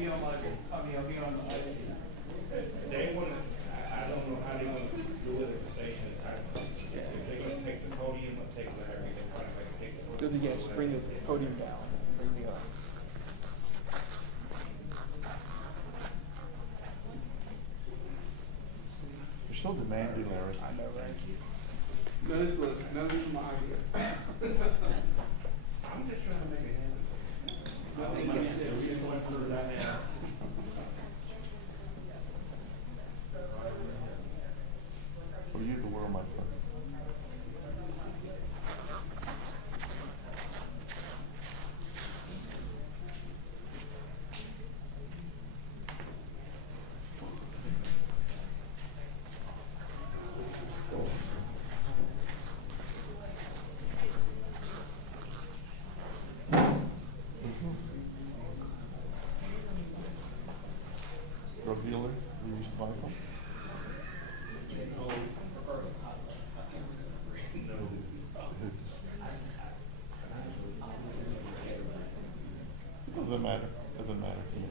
be on like, I'll be on, They want to, I don't know how they want to do it at the station. If they're going to take the podium or take whatever, they're probably going to take the podium. Yes, bring the podium down. Bring me up. You're so demanding, Larry. I know, right? None of it's my idea. I'm just trying to make it happen. like I said, we just want to do that now. For you, the world, my friend. Drug dealer, you use the Bible? Doesn't matter. Doesn't matter to me.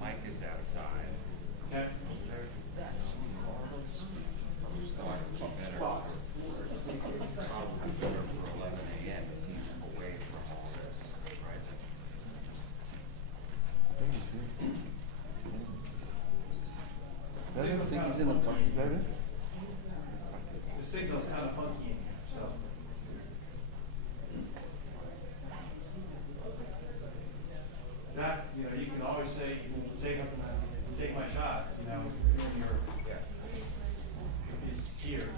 Mike is outside. Okay. Fox. Probably better for 11 a.m. if he's away from all this, right? I think it's here. That I it? think he's in the park. Is that it? The signal's kind of funky in here, so. That, you know, you can always say, take my shot, you know, when you're, it's here.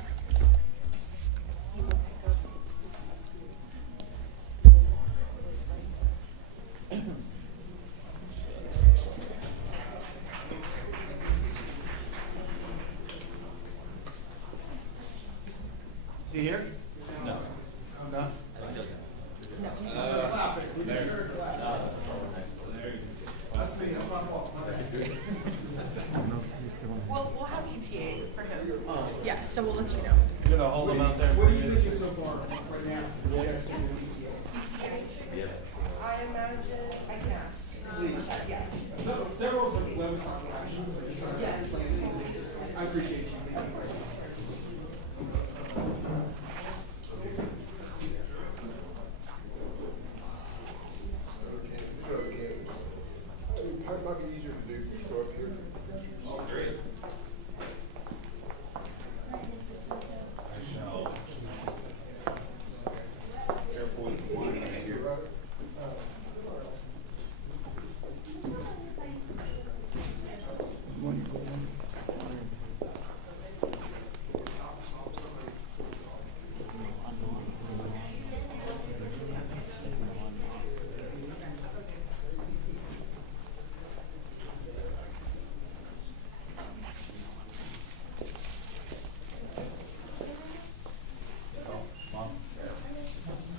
Is he here? No. No? Clap it. We just heard clap. That's me, that's my fault. My bad. We'll have ETA for him. Yeah, so we'll let you know. You're gonna hold him out there? What are you thinking so far right now? You guys think of ETA? I imagine, I can ask. Please. Yeah. Several of the 11 o'clock actions, so just trying to Yes. plan things. I appreciate you. Thank you. It might be easier to do, go up here. Oh, great. Careful with the one here.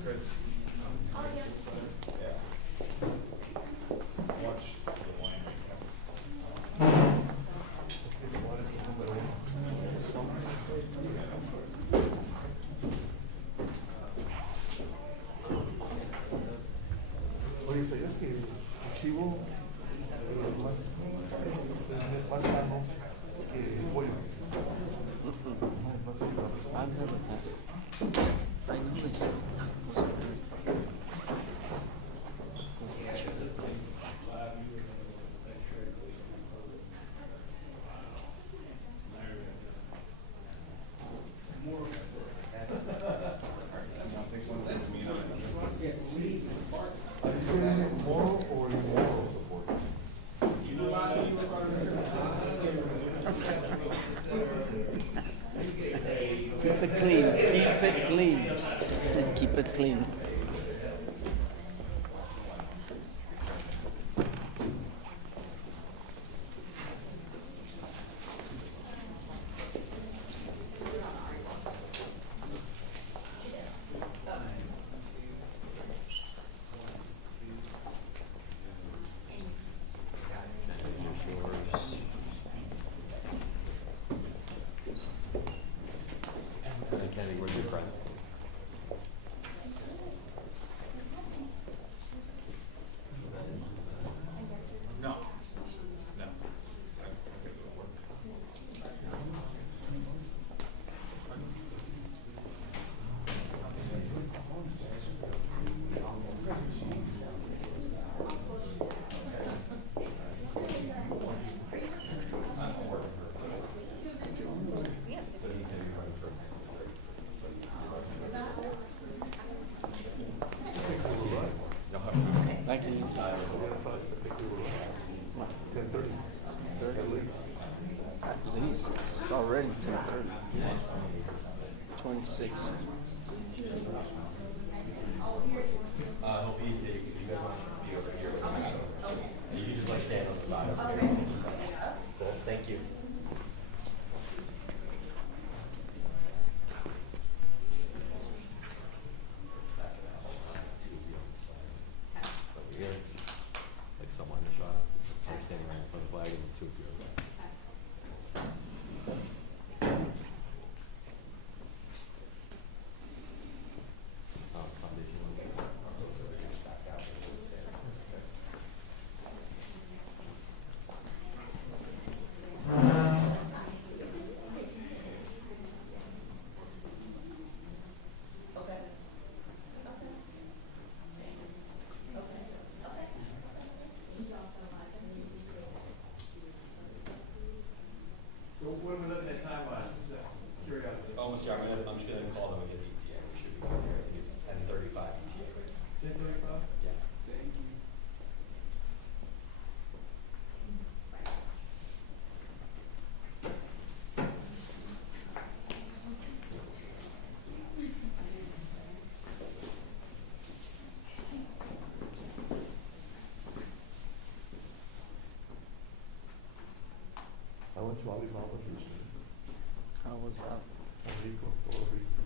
Chris. Yeah. Watch the wine. What do you say? Es que chivo es más sano que el pollo. I've never had it. I know they sell tacos around. Are you saying it moral or immoral support? Keep it clean. Keep it clean. Keep it clean. Kenny, where's your friend? No. already 10:30. 26. He'll be, if you guys want to be over here with me, you can just like stand on the side over here. Cool, thank you. Over here, like someone in the shot. I'm standing right in front of the flag and the two of you are there. So what are we looking at time-wise? Just out of curiosity. Oh, Mr. Chairman, I'm just gonna call them and get the ETA. We should be going here. I think it's 10:35 ETA. 10:35? Yeah. I went to Alibaba's yesterday. How was that? Rico, Puerto Rico.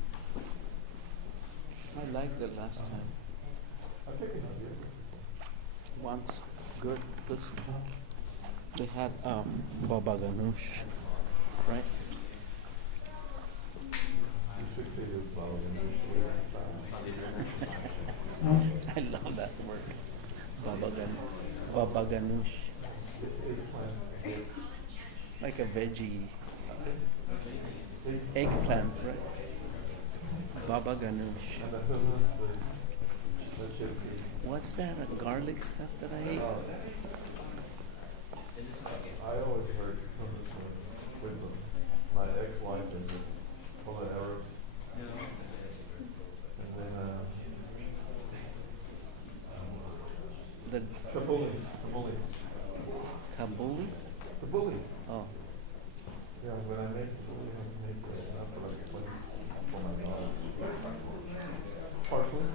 I liked it last time. I've taken it here. Once, good. They had baba ganoush, right? He's fixated with Baba Ganoush. I love that word. Baba ganoush. It's eggplant. Like a veggie. Eggplant, right? Baba ganoush. And the hummus, the chickpeas. What's that? Garlic stuff that I ate? I always heard hummus with my ex-wife and all the Arabs. And then The the bully. kabuli? The bully. Oh, Yeah, when I make the bully, I make it not for like for my dog. Partially.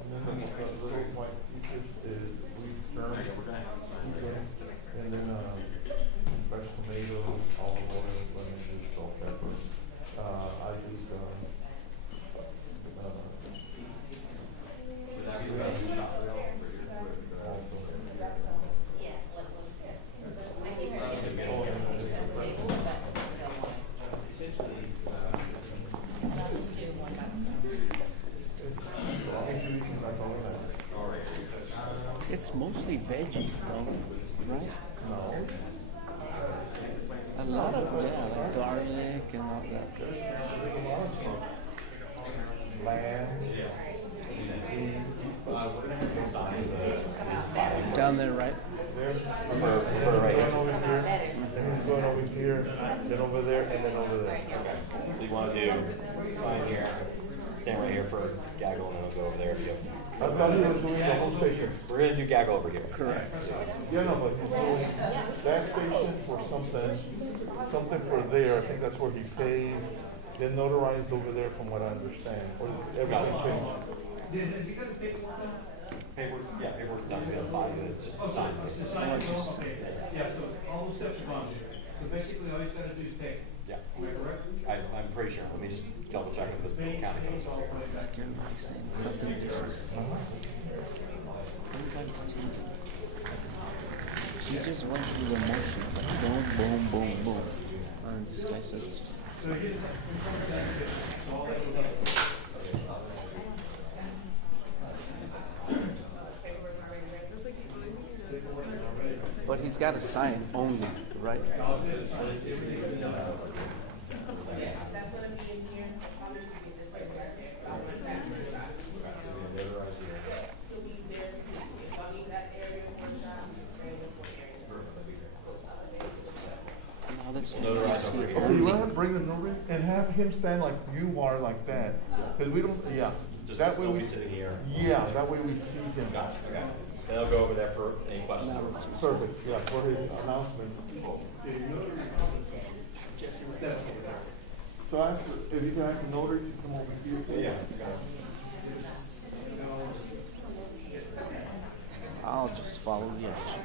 And then the little white pieces is wheat germ. And then fresh tomatoes, olive oil, lemon juice, salt, pepper. I use it's mostly veggies though, right? no. A lot of, yeah, like garlic and all that. There's a lot of stuff. Lamb. Down there, right? There. For right here. Going over here, and he's going over here, then over there, and then over there. So you wanna do sign here, stand right here for gaggle and then we'll go over there if you. I thought he was doing the whole station. We're gonna do gaggle over here. Correct. Yeah, no, but he's doing that station for something for there, I think that's where he pays, then notarized over there from what I understand, or everything changed. Has he got the paperwork done? Paperwork, yeah, paperwork's done, we have 5 minutes, just to sign It's the this. sign, okay. Yeah, so all those steps are gone. So basically, all he's gotta do is take it. Yeah, Am I correct? I'm pretty sure, let me just double check with the county folks. Everybody's saying something different. Everybody's saying. She just went through the motion, like boom, boom, boom, boom. And this guy says just. So here's, so all that goes up. But he's got to sign only, right? Now there's Notarize over here. Okay, you wanna bring the notary and have him stand like you are like that, cause we don't, yeah. Just That way they'll we, be sitting here. yeah, that way we see him. Gotcha, okay. And I'll go over there for any questions. Perfect, yeah, for his announcement. So ask, if you can ask the notary to come over here. Yeah. I'll just follow the action.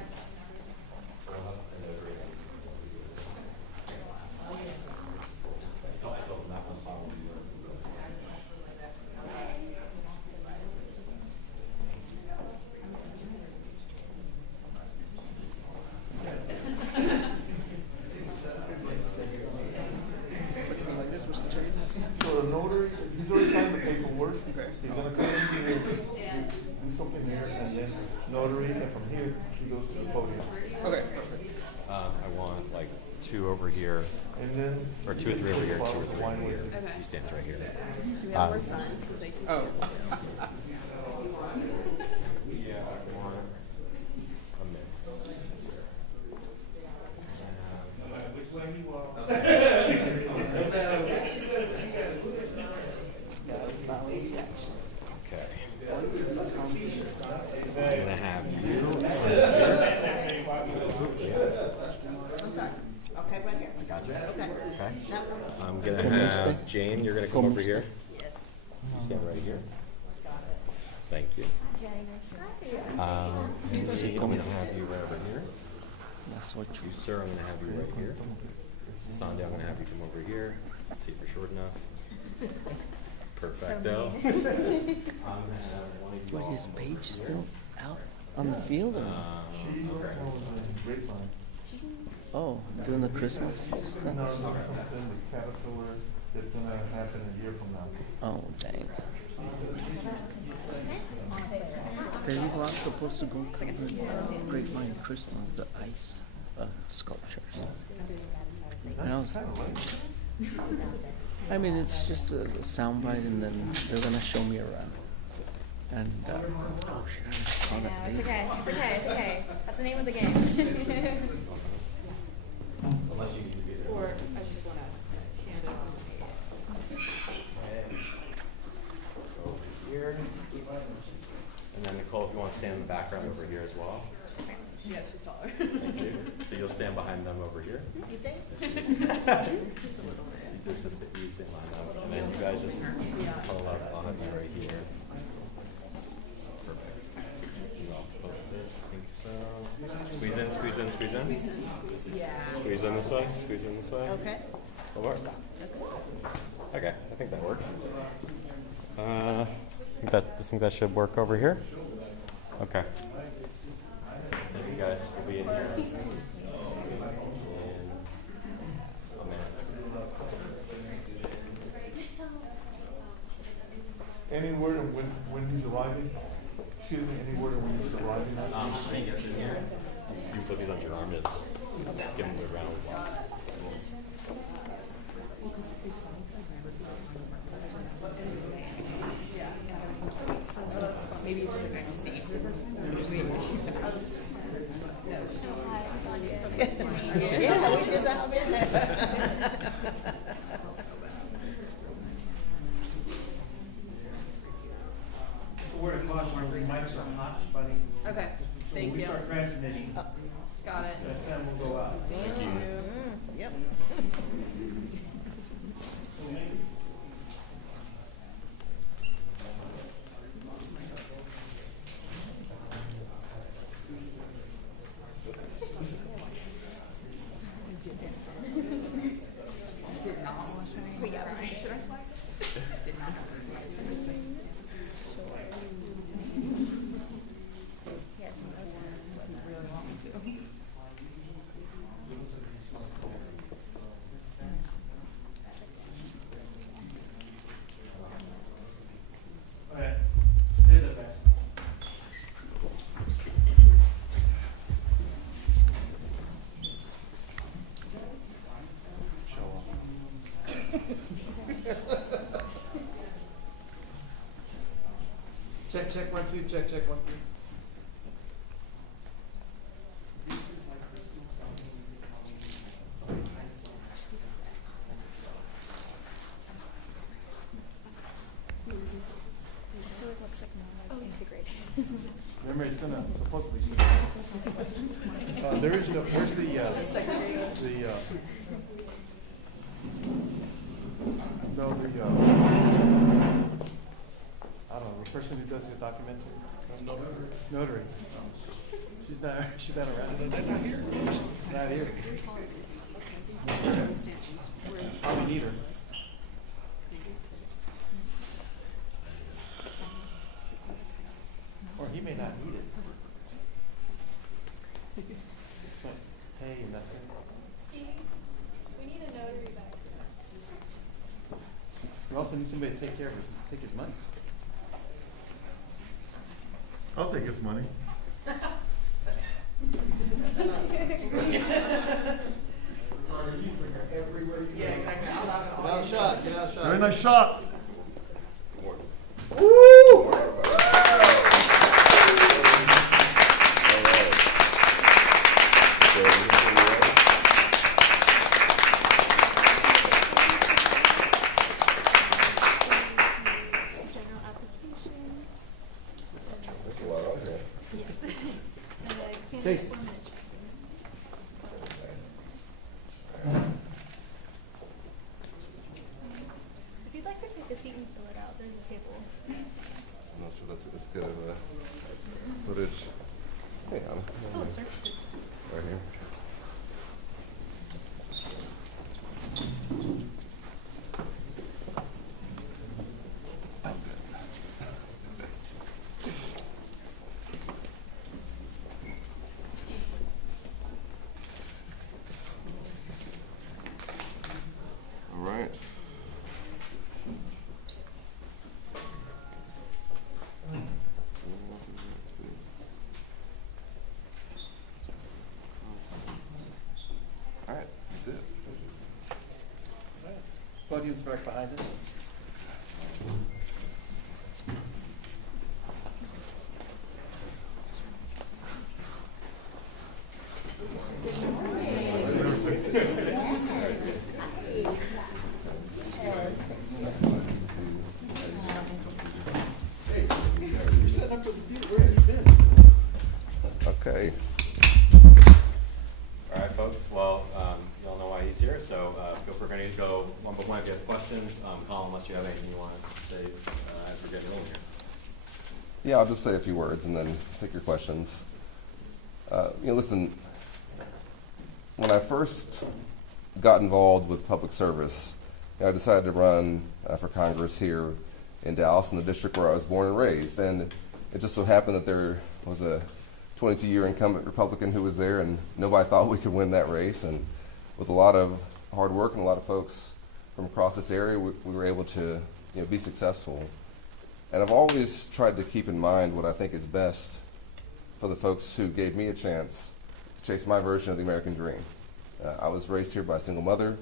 So the notary, he's already signed the paperwork. Okay. He's gonna come in here, do something here, and then notary, and from here, he goes to the podium. Okay, perfect. I want like 2 over here, And then. or 2 or 3 over here, 2 or 3 over Wine here. list. Okay. He stands right here. Oh. Yeah, I want a mix. Which way you walk? Follow the action. Okay. I'm gonna have you. I'm sorry. Okay, right here. I got you. Okay. Okay. That one. I'm gonna have Jane, you're gonna come over here. Yes. You stand right here. Thank you. See, I'm gonna have you right over here. That's what You, sir, I'm gonna have you right here. Sandy, I'm gonna have you come over here. See if you're short enough. Perfecto. I'm gonna have one of you What all is come Paige over still out on the field? Or? She was grapevine. Oh, doing the Christmas stuff? No, something with Caterpillar that's gonna happen a year from now. Oh, dang. They were supposed to go to the Grapevine Christmas, the ice sculptures. And I was, I mean, it's just a soundbite, and then they're gonna show me around. And oh shit, I just caught it. It's okay. It's okay. It's okay. That's the name of the game. Unless you need to be there. Or I just want to hand it Over here. And then Nicole, if you want to stand in the background over here as well. Yeah, she's taller. Thank you. So you'll stand behind them over here. You think? You just you stand line up. And then you guys just pull up on it right here. Perfect. You all both did. I think so. Squeeze in, squeeze in, squeeze in. Yeah. Squeeze in this way, squeeze in this way. Okay. Over. Okay, I think that works. I think that should work over here. Okay. Thank you guys for being here. Any word on when he's arriving? Excuse me, any word on when he's arriving? When he gets in here, you put these on your arm. Just give him the round walk. Maybe it's just like nice to see the person. Yeah, we just out in Word of caution, our mics are hot, buddy. Okay, thank When we you. start transmitting, Got it. that time will go out. Thank you. Yep. Did not wash my name. Yeah, right. Should I fly? Did not have to fly. Yes. You really want me to? Okay, here's the best. Check, 1, 2, check, 1, 2. Just so it looks like more like integrated. Remember, it's gonna supposedly. There is no, where's I don't know, the person who does the documentary? Notary. She's not around. They're not here. Not here. Probably need her. Or he may not need it. But, hey, and that's it. Stevie, we need a notary back here. We also need somebody to take care of take his money. I'll take his money. Get out shot. Very nice shot. General application. That's a lot on here. Yes. Jason. If you'd like to take a seat and fill it out, there's a table. I'm not sure that's as good of a footage. Hang on. Oh, sir. Right here. All right. All right, that's it. Podium's right behind us. Okay. All right, folks. Well, you all know why he's here, so feel free to go one by one if you have questions. Colin, unless you have anything you want to say as we're getting rolling here. Yeah, I'll just say a few words and then take your questions. Listen, when I first got involved with public service, I decided to run for Congress here in Dallas, in the district where I was born and raised. And it just so happened that there was a 22-year incumbent Republican who was there, and nobody thought we could win that race. And with a lot of hard work and a lot of folks from across this area, we were able to be successful. And I've always tried to keep in mind what I think is best for the folks who gave me a chance to chase my version of the American dream. I was raised here by a single mother,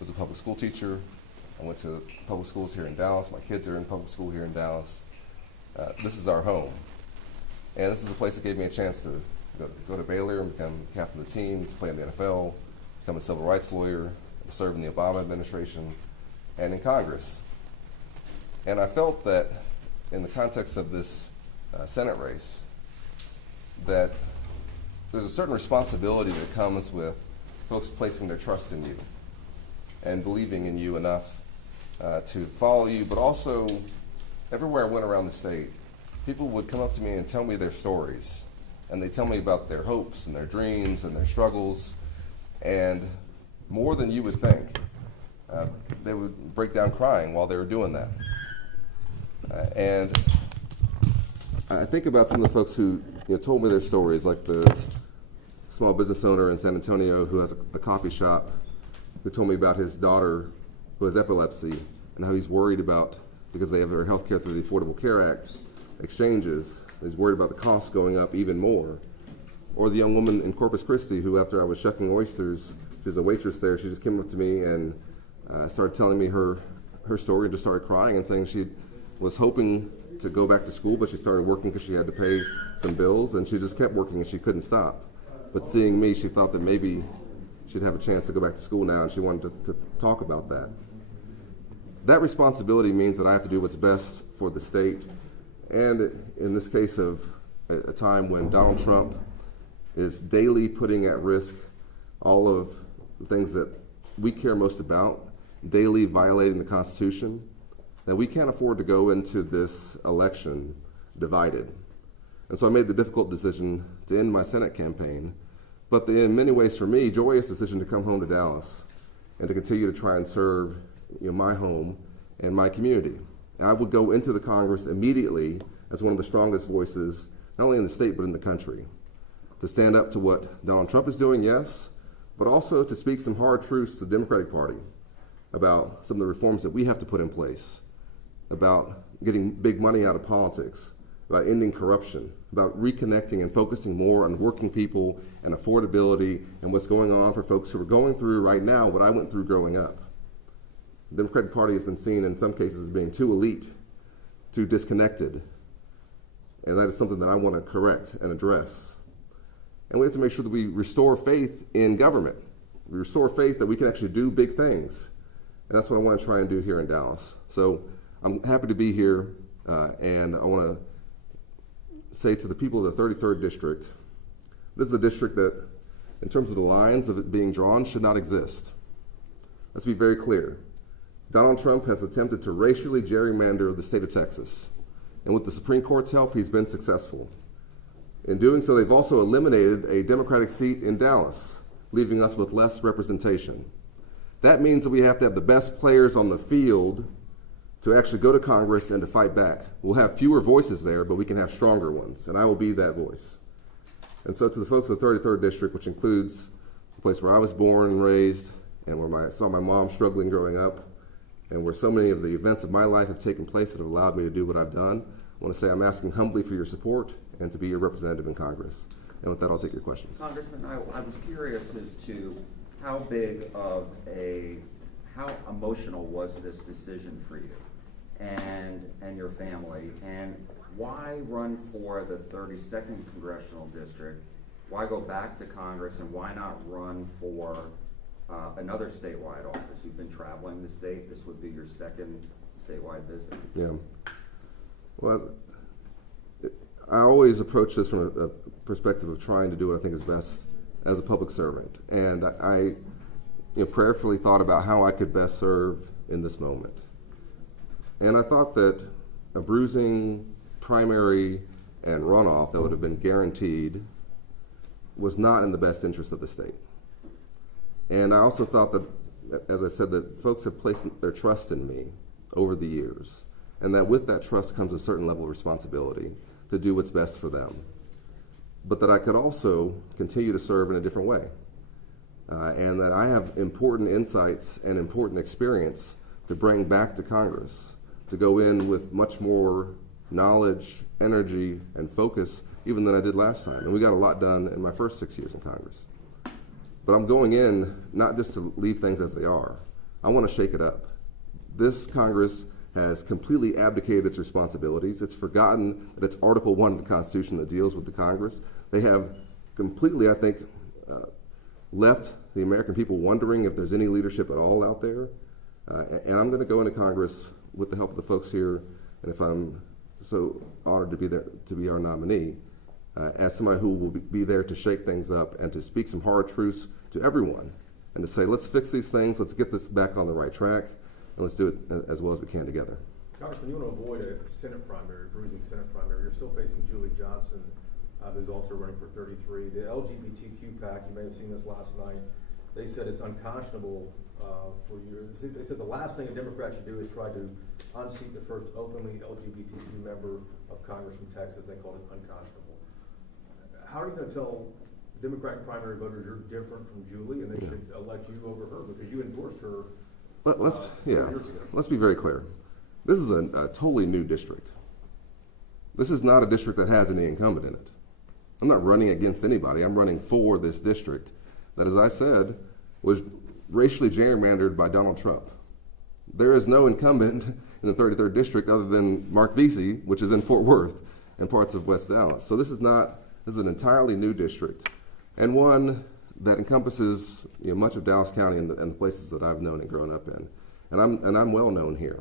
was a public school teacher. I went to public schools here in Dallas. My kids are in public school here in Dallas. This is our home. And this is the place that gave me a chance to go to Baylor and become captain of the team, to play in the NFL, become a civil rights lawyer, serve in the Obama administration, and in Congress. And I felt that in the context of this Senate race, that there's a certain responsibility that comes with folks placing their trust in you and believing in you enough to follow you, but also everywhere I went around the state, people would come up to me and tell me their stories, and they tell me about their hopes and their dreams and their struggles, and more than you would think, they would break down crying while they were doing that. And I think about some of the folks who told me their stories, like the small business owner in San Antonio who has a coffee shop, who told me about his daughter who has epilepsy and how he's worried about, because they have their health care through the Affordable Care Act exchanges, he's worried about the costs going up even more. Or the young woman in Corpus Christi who, after I was shucking oysters, she was a waitress there, she just came up to me and started telling me her story, and just started crying and saying she was hoping to go back to school, but she started working because she had to pay some bills, and she just kept working and she couldn't stop. But seeing me, she thought that maybe she'd have a chance to go back to school now, and she wanted to talk about that. That responsibility means that I have to do what's best for the state, and in this case of a time when Donald Trump is daily putting at risk all of the things that we care most about, daily violating the Constitution, that we can't afford to go into this election divided. And so I made the difficult decision to end my Senate campaign, but the, in many ways for me, joyous decision to come home to Dallas and to continue to try and serve my home and my community. And I would go into the Congress immediately as one of the strongest voices, not only in the state, but in the country, to stand up to what Donald Trump is doing, yes, but also to speak some hard truths to the Democratic Party about some of the reforms that we have to put in place, about getting big money out of politics, about ending corruption, about reconnecting and focusing more on working people and affordability and what's going on for folks who are going through right now what I went through growing up. The Democratic Party has been seen in some cases as being too elite, too disconnected, and that is something that I want to correct and address. And we have to make sure that we restore faith in government. We restore faith that we can actually do big things. And that's what I want to try and do here in Dallas. So I'm happy to be here, and I want to say to the people of the 33rd District, this is a district that, in terms of the lines of it being drawn, should not exist. Let's be very clear. Donald Trump has attempted to racially gerrymander the state of Texas. And with the Supreme Court's help, he's been successful. In doing so, they've also eliminated a Democratic seat in Dallas, leaving us with less representation. That means that we have to have the best players on the field to actually go to Congress and to fight back. We'll have fewer voices there, but we can have stronger ones, and I will be that voice. And so to the folks of the 33rd District, which includes the place where I was born and raised, and where I saw my mom struggling growing up, and where so many of the events of my life have taken place that have allowed me to do what I've done, I want to say I'm asking humbly for your support and to be your representative in Congress. And with that, I'll take your questions. Congressman, I was curious as to how big of how emotional was this decision for you and your family, and why run for the 32nd Congressional District? Why go back to Congress, and why not run for another statewide office? You've been traveling the state. This would be your second statewide visit. Yeah. Well, I always approach this from a perspective of trying to do what I think is best as a public servant. And I prayerfully thought about how I could best serve in this moment. And I thought that a bruising primary and runoff that would have been guaranteed was not in the best interest of the state. And I also thought that, as I said, that folks have placed their trust in me over the years, and that with that trust comes a certain level of responsibility to do what's best for them. But that I could also continue to serve in a different way. And that I have important insights and important experience to bring back to Congress, to go in with much more knowledge, energy, and focus even than I did last time. And we got a lot done in my first 6 years in Congress. But I'm going in not just to leave things as they are. I want to shake it up. This Congress has completely abdicated its responsibilities. It's forgotten that it's Article 1 of the Constitution that deals with the Congress. They have completely, I think, left the American people wondering if there's any leadership at all out there. And I'm going to go into Congress with the help of the folks here, and if I'm so honored to be there, to be our nominee, as somebody who will be there to shake things up and to speak some hard truths to everyone, and to say, let's fix these things, let's get this back on the right track, and let's do it as well as we can together. Congressman, you want to avoid a Senate primary, a bruising Senate primary. You're still facing Julie Johnson, who's also running for 33. The LGBTQ PAC, you may have seen this last night, they said it's unconscionable for you. They said the last thing a Democrat should do is try to unseat the first openly LGBTQ member of Congress from Texas. They called it unconscionable. How are you going to tell Democratic primary voters you're different from Julie and they should elect you over her because you endorsed her? Let's be very clear. This is a totally new district. This is not a district that has any incumbent in it. I'm not running against anybody. I'm running for this district that, as I said, was racially gerrymandered by Donald Trump. There is no incumbent in the 33rd District other than Mark Vesey, which is in Fort Worth and parts of West Dallas. So this is an entirely new district, and one that encompasses much of Dallas County and the places that I've known and grown up in. And I'm well known here.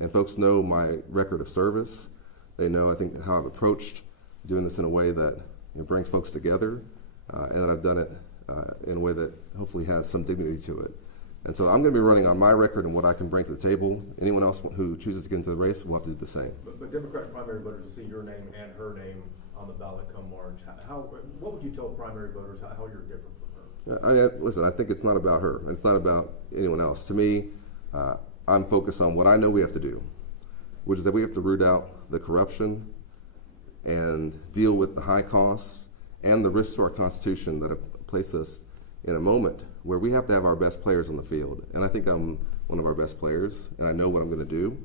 And folks know my record of service. They know, I think, how I've approached doing this in a way that brings folks together, and that I've done it in a way that hopefully has some dignity to it. And so I'm going to be running on my record and what I can bring to the table. Anyone else who chooses to get into the race will have to do the same. But Democratic primary voters will see your name and her name on the ballot come March. What would you tell primary voters how you're different from her? Listen, I think it's not about her. It's not about anyone else. To me, I'm focused on what I know we have to do, which is that we have to root out the corruption and deal with the high costs and the risks to our Constitution that have placed us in a moment where we have to have our best players on the field. And I think I'm one of our best players, and I know what I'm going to do,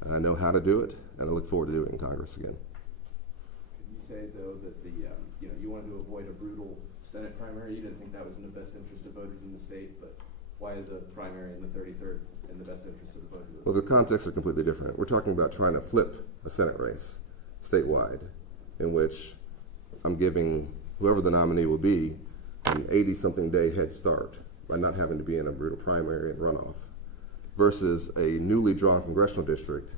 and I know how to do it, and I look forward to doing it in Congress again. Could you say, though, that you wanted to avoid a brutal Senate primary? You didn't think that was in the best interest of voters in the state, but why is a primary in the 33rd in the best interest of the voters? Well, the context is completely different. We're talking about trying to flip a Senate race statewide, in which I'm giving whoever the nominee will be an 80-something day head start by not having to be in a brutal primary and runoff, versus a newly drawn congressional district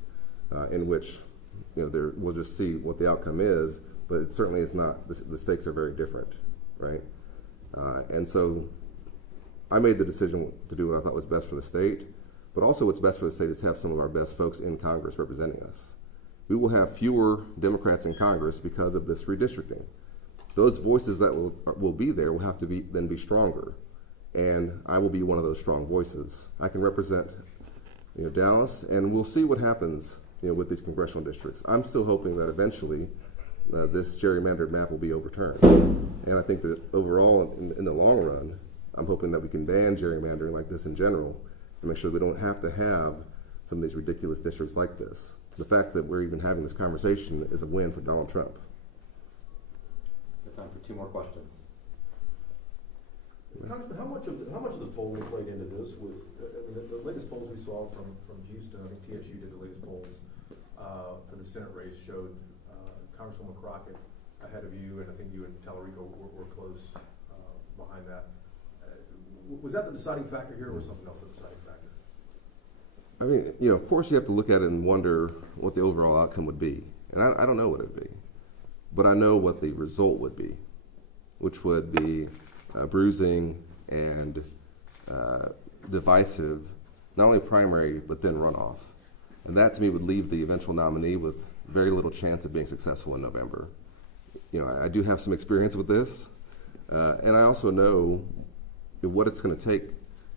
in which we'll just see what the outcome is, but it certainly is not. The stakes are very different, right? And so I made the decision to do what I thought was best for the state, but also what's best for the state is to have some of our best folks in Congress representing us. We will have fewer Democrats in Congress because of this redistricting. Those voices that will be there will have to then be stronger, and I will be one of those strong voices. I can represent Dallas, and we'll see what happens with these congressional districts. I'm still hoping that eventually this gerrymandered map will be overturned, and I think that overall in the long run, I'm hoping that we can ban gerrymandering like this in general and make sure we don't have to have some of these ridiculous districts like this. The fact that we're even having this conversation is a win for Donald Trump. Time for 2 more questions. Congressman, how much of the polls played into this? The latest polls we saw from Houston, I think TSU did the latest polls for the Senate race, showed Congresswoman Crockett ahead of you, and I think you and Tallarico were close behind that. Was that the deciding factor here, or was something else the deciding factor? I mean, of course you have to look at it and wonder what the overall outcome would be, and I don't know what it would be. But I know what the result would be, which would be bruising and divisive, not only primary, but then runoff. And that to me would leave the eventual nominee with very little chance of being successful in November. I do have some experience with this, and I also know what it's going to take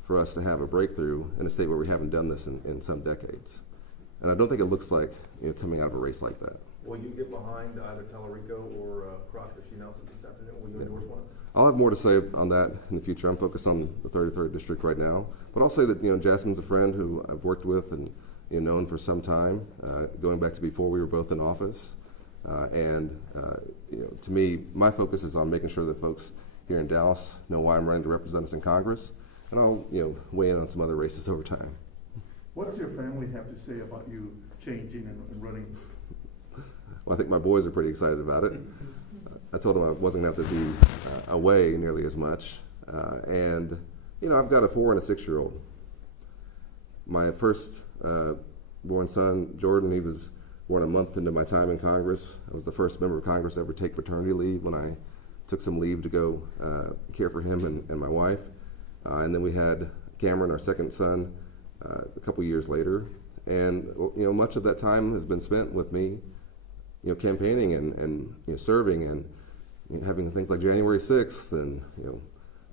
for us to have a breakthrough in a state where we haven't done this in some decades. And I don't think it looks like coming out of a race like that. Will you get behind either Tallarico or Crockett if she announces this afternoon? Will you endorse one? I'll have more to say on that in the future. I'm focused on the 33rd district right now, but I'll say that Jasmine's a friend who I've worked with and known for some time, going back to before we were both in office. To me, my focus is on making sure that folks here in Dallas know why I'm running to represent us in Congress, and I'll weigh in on some other races over time. What does your family have to say about you changing and running? Well, I think my boys are pretty excited about it. I told them I wasn't going to have to be away nearly as much. I've got a 4- and a 6-year-old. My first born son, Jordan, he was born a month into my time in Congress. I was the first member of Congress to ever take paternity leave when I took some leave to go care for him and my wife. And then we had Cameron, our second son, a couple years later. And much of that time has been spent with me campaigning and serving and having things like January 6th and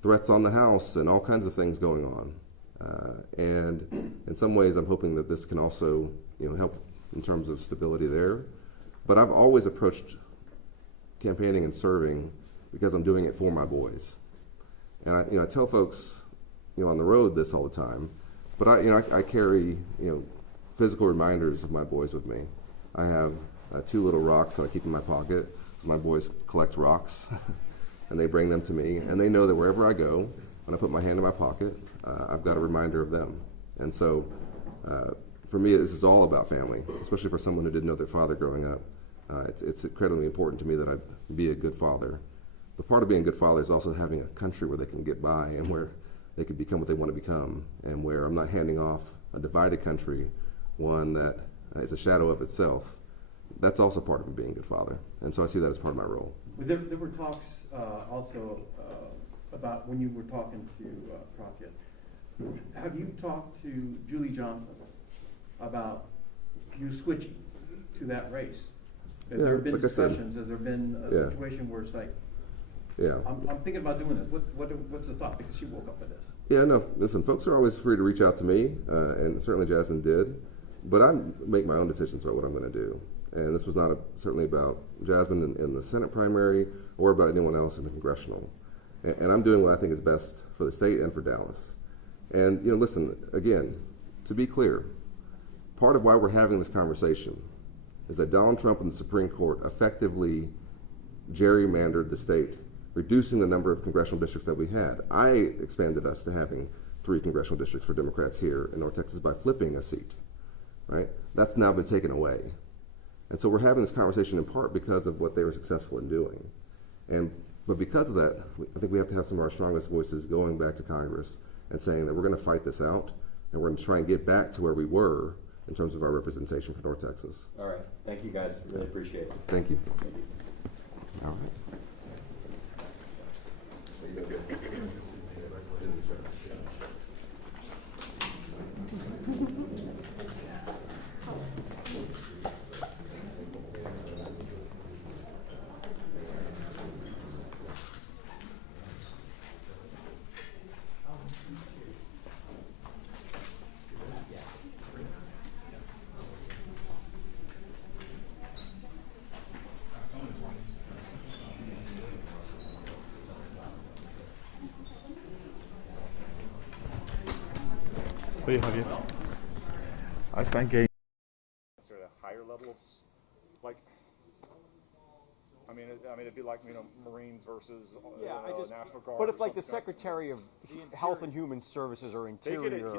threats on the House and all kinds of things going on. And in some ways, I'm hoping that this can also help in terms of stability there. But I've always approached campaigning and serving because I'm doing it for my boys. And I tell folks on the road this all the time, but I carry physical reminders of my boys with me. I have 2 little rocks that I keep in my pocket, because my boys collect rocks, and they bring them to me, and they know that wherever I go, when I put my hand in my pocket, I've got a reminder of them. And so, for me, this is all about family, especially for someone who didn't know their father growing up. It's incredibly important to me that I be a good father. But part of being a good father is also having a country where they can get by and where they can become what they want to become, and where I'm not handing off a divided country, one that is a shadow of itself, that's also part of being a good father. And so I see that as part of my role. Well, there were talks also about when you were talking to Crockett. Have you talked to Julie Johnson about you switching to that race? Has there been like I said, discussions? Has there been a situation where it's like, I'm thinking about doing this. What's the thought? Because she woke up with this. Yeah, no, listen, folks are always free to reach out to me, and certainly Jasmine did, but I make my own decisions about what I'm going to do. And this was not certainly about Jasmine in the Senate primary or about anyone else in the congressional. And I'm doing what I think is best for the state and for Dallas. And, listen, again, to be clear, part of why we're having this conversation is that Donald Trump and the Supreme Court effectively gerrymandered the state, reducing the number of congressional districts that we had. I expanded us to having 3 congressional districts for Democrats here in North Texas by flipping a seat, right? That's now been taken away. And so we're having this conversation in part because of what they were successful in doing. But because of that, I think we have to have some of our strongest voices going back to Congress and saying that we're going to fight this out and we're going to try and get back to where we were in terms of our representation for North Texas. All right. Thank you, guys. Really appreciate it. Thank you. Thank you. All right. Oye, Javier. I están que Sort of higher levels, like, I mean, it'd be like, Marines versus National Guard. But if like the Secretary of Health and Human Services or Interior